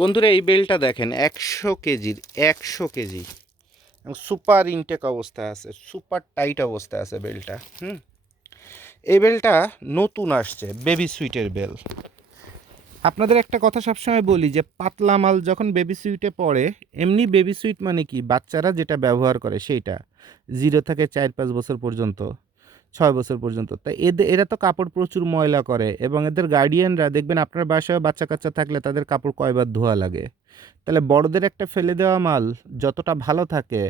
বন্ধুরা এই বেলটা দেখেন 100 কেজির, 100 কেজি এবং সুপার ইনটেক অবস্থায় আছে, সুপার টাইট অবস্থায় আছে বেলটা। এই বেলটা নতুন আসছে, বেবি সুইটের বেল। আপনাদের একটা কথা সবসময় বলি যে পাতলা মাল যখন বেবি সুইটে পড়ে, এমনি বেবি সুইট মানে কি বাচ্চারা যেটা ব্যবহার করে সেইটা 0 থেকে 4-5 বছর পর্যন্ত, 6 বছর পর্যন্ত। তাই এরা তো কাপড় প্রচুর ময়লা করে এবং এদের গার্ডিয়ানরা দেখবেন আপনার বাসায় বাচ্চা কাচ্চা থাকলে তাদের কাপড় কয়বার ধোয়া লাগে। তাহলে বড়দের একটা ফেলে দেওয়া মাল যতটা ভালো থাকে,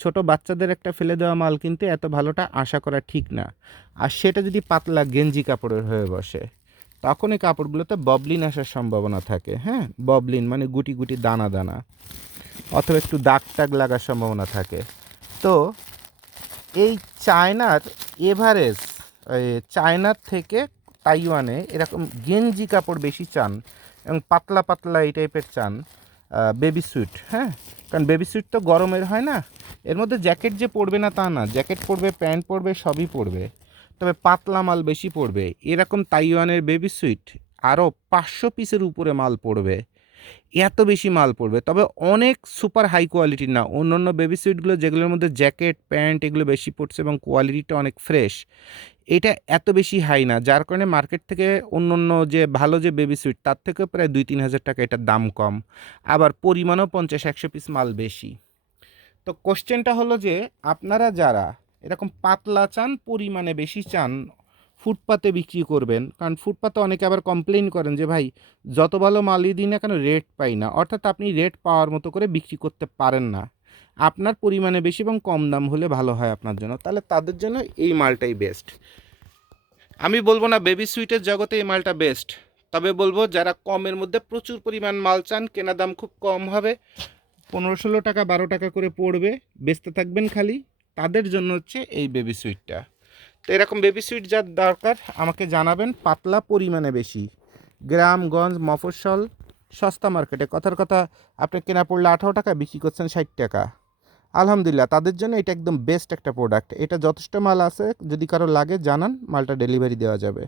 ছোট বাচ্চাদের একটা ফেলে দেওয়া মাল কিন্তু এত ভালোটা আশা করা ঠিক না। আর সেটা যদি পাতলা গেঞ্জি কাপড়ের হয়ে বসে, তখন এই কাপড়গুলোতে ববলিন আসার সম্ভাবনা থাকে। হ্যাঁ, ববলিন মানে গুটি গুটি দানা দানা, অথবা একটু দাগ টাগ লাগার সম্ভাবনা থাকে। তো এই চায়নার এভারেজ, চায়নার থেকে তাইওয়ানে এরকম গেঞ্জি কাপড় বেশি চান এবং পাতলা পাতলা এই টাইপের চান বেবি স্যুট। হ্যাঁ, কারণ বেবি স্যুট তো গরমের হয় না, এর মধ্যে জ্যাকেট যে পরবে না তা না, জ্যাকেট পরবে, প্যান্ট পরবে, সবই পরবে, তবে পাতলা মাল বেশি পড়বে। এরকম তাইওয়ানের বেবি স্যুট আরও 500 পিসের উপরে মাল পড়বে, এত বেশি মাল পড়বে। তবে অনেক সুপার হাই কোয়ালিটির না, অন্য অন্য বেবি স্যুটগুলো যেগুলোর মধ্যে জ্যাকেট প্যান্ট এগুলো বেশি পড়ছে এবং কোয়ালিটিটা অনেক ফ্রেশ, এটা এত বেশি হাই না, যার কারণে মার্কেট থেকে অন্য অন্য যে ভালো যে বেবি স্যুট তার থেকে প্রায় 2-3 হাজার টাকা এটার দাম কম, আবার পরিমাণও 50-100 পিস মাল বেশি। তো কোশ্চেনটা হলো যে আপনারা যারা এরকম পাতলা চান, পরিমাণে বেশি চান, ফুটপাতে বিক্রি করবেন, কারণ ফুটপাতে অনেকে আবার কমপ্লেন করেন যে ভাই যত ভালো মালই দিই না কেন রেট পাই না, অর্থাৎ আপনি রেট পাওয়ার মতো করে বিক্রি করতে পারেন না, আপনার পরিমাণে বেশি এবং কম দাম হলে ভালো হয় আপনার জন্য, তাহলে তাদের জন্য এই মালটাই বেস্ট। আমি বলবো না বেবি সুইটের জগতে এই মালটা বেস্ট, তবে বলবো যারা কমের মধ্যে প্রচুর পরিমাণ মাল চান, কেনা দাম খুব কম হবে, 15-16 টাকা 12 টাকা করে পড়বে, বেচতে থাকবেন খালি, তাদের জন্য হচ্ছে এই বেবি সুইটটা। তো এরকম বেবি সুইট যার দরকার আমাকে জানাবেন, পাতলা পরিমাণে বেশি, গ্রামগঞ্জ মফস্বল সস্তা মার্কেটে কথার কথা আপনি কেনা পড়লে 18 টাকা, বিক্রি করছেন 60 টাকা, আলহামদুলিল্লাহ তাদের জন্য এটা একদম বেস্ট একটা প্রোডাক্ট। এটা যথেষ্ট মাল আছে, যদি কারো লাগে জানান, মালটা ডেলিভারি দেওয়া যাবে।